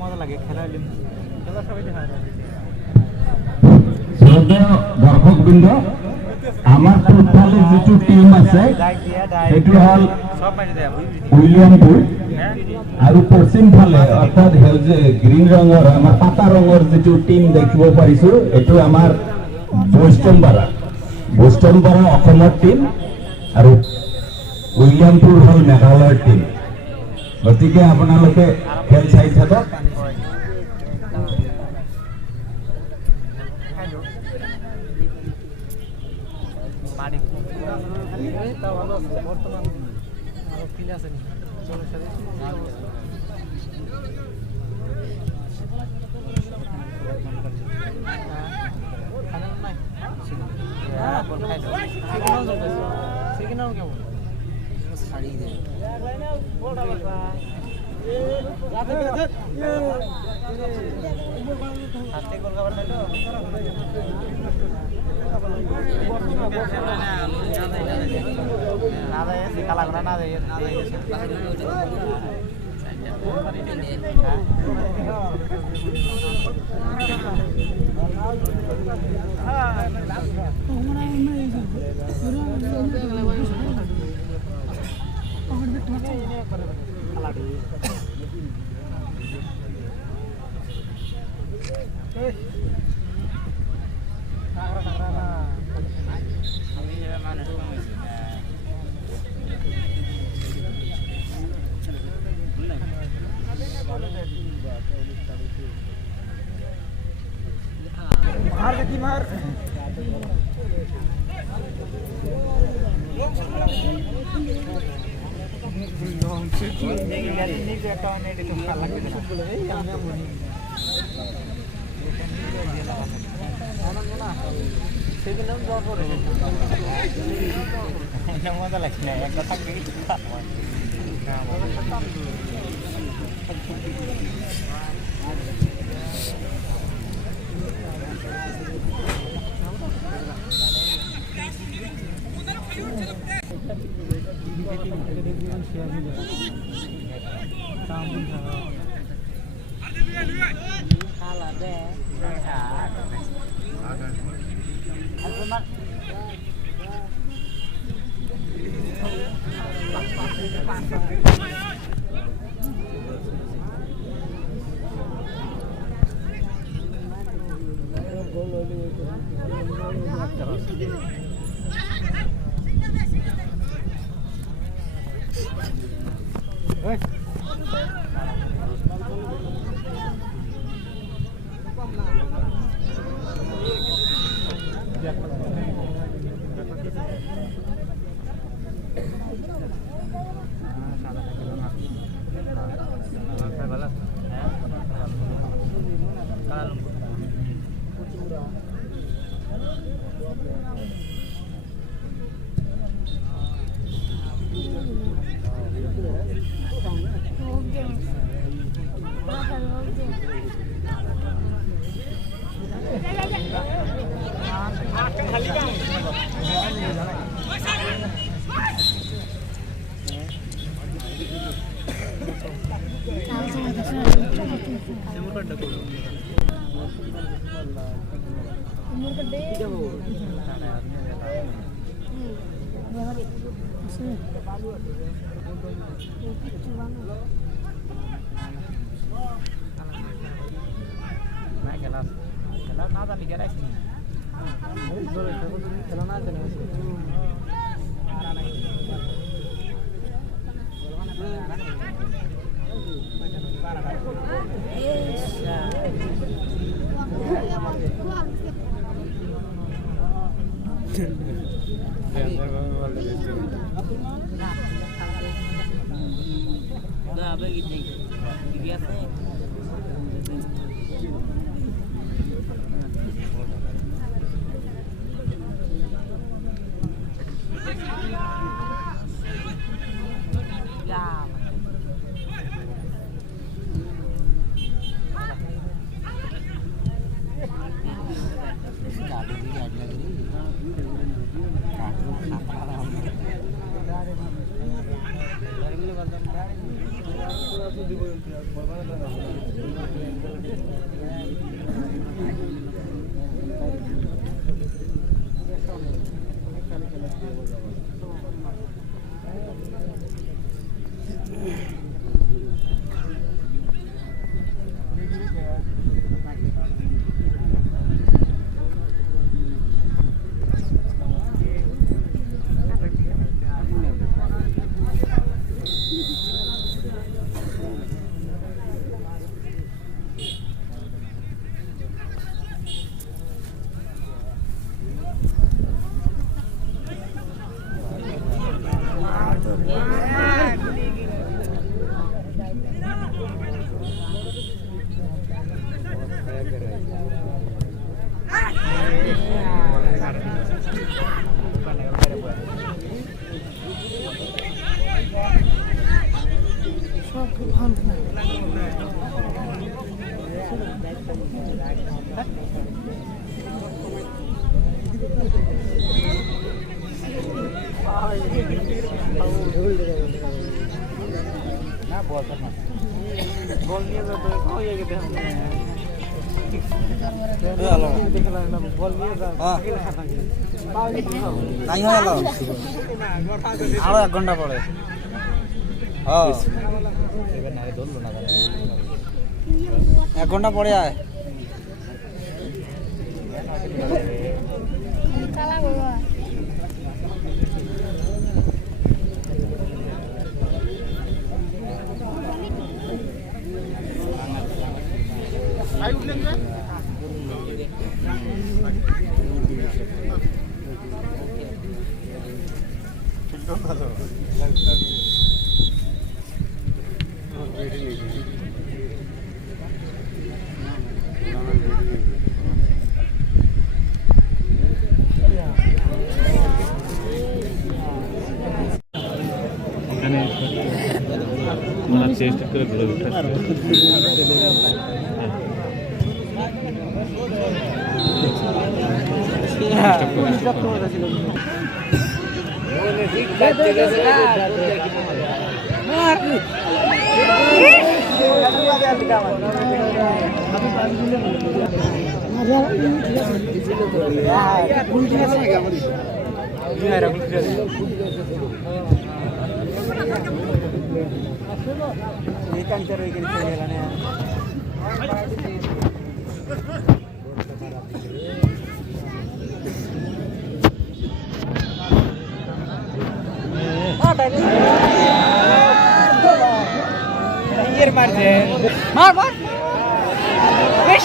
মজা লাগে খেলা সবাই দেখা যায়। দর্শকবৃন্দ, আমাৰ পূবফালে যিটো টিম আছে সেইটো হ'ল উইলিয়ামপুৰ আৰু পশ্চিম ফালে অৰ্থাৎ সেউজীয়া গ্ৰীণ ৰঙৰ আমাৰ পাতা ৰঙৰ যিটো টিম দেখিব পাৰিছো এইটো আমাৰ বৈষ্ণৱপাৰা অসমৰ টিম আৰু উইলিয়ামপুৰ হ'ল মেঘালয়ৰ টিম। গতিকে আপোনালোকে খেল চাই থাকক। বর্তমান আরো কিনে আছে মার মজা লাগছে না একটা থাকবে আরো 1 ঘন্টা পরে এক ঘন্টা পরে আয় চেষ্টা করে ঘুরে উঠে মার মার বেশ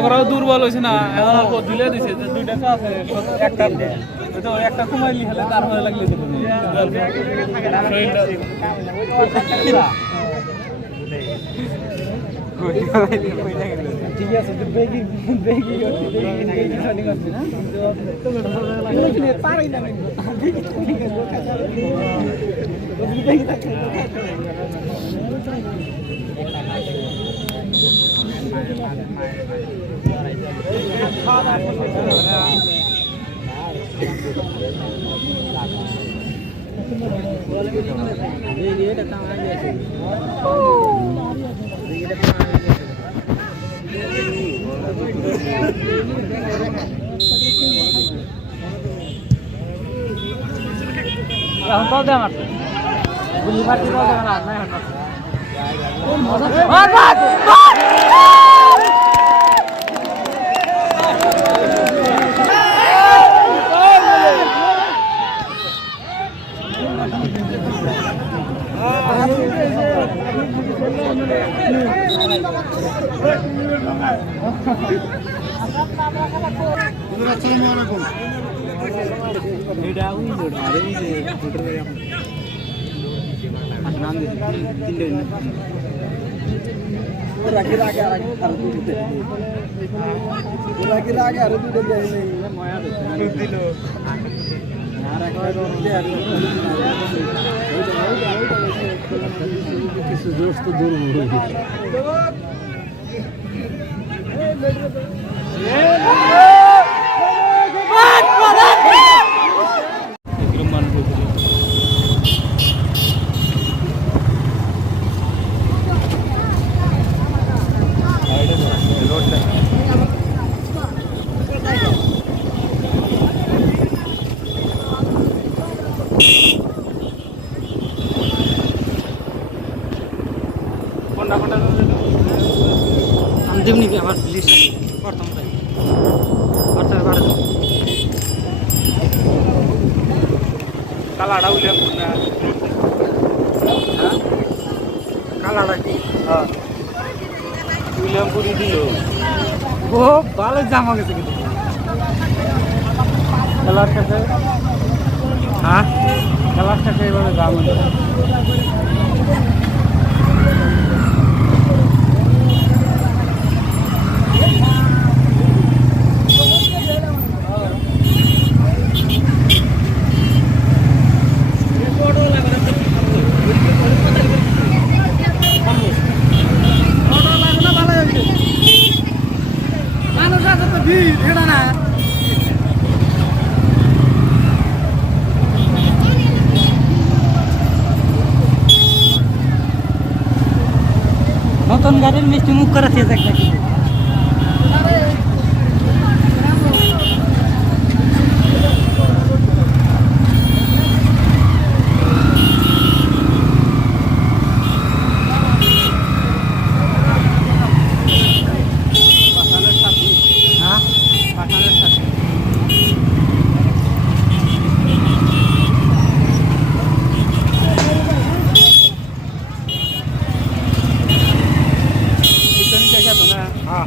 ওরাও দুর্বল হয়েছে না এখন অল্প দিলে দিছে দুইটা তো আছে একটা তো একটা কমাইলি হলে তার হয়ে লাগলে ঠিক আছে বেগি বেগি রানিং আছে না তো পারি না কল দে আমার গুলি মারতে কল দে না নাই মার মার আসসালামু আলাইকুম এটা উইন্ডোর আর এই যে মোটর গাড়ি এখন নাম দিছি তিনটে রাখি আর দুটো রাখি আর দুটো দেই নাই মায়া দিল আর একবার কিছু দোস্ত দূর হয়ে যেমনি কি আমার লিস্ট প্রথম তাই আচ্ছা বাড়ে কালাটা উলিয়ামপুর না কালারটা কি হ্যাঁ উলিয়ামপুরই দিল ও ভালো জামা গেছে কিন্তু খেলার কাছে হ্যাঁ খেলার কাছে এইভাবে দাম হলো মানুষ আছে তো ভিড় এটা না নতুন গাড়ির মিষ্টি মুখ করা চেয়ে দেখ নাকি পাঠানের সাথে হ্যাঁ পাঠানের সাথে চিকেন কে খেতো না হ্যাঁ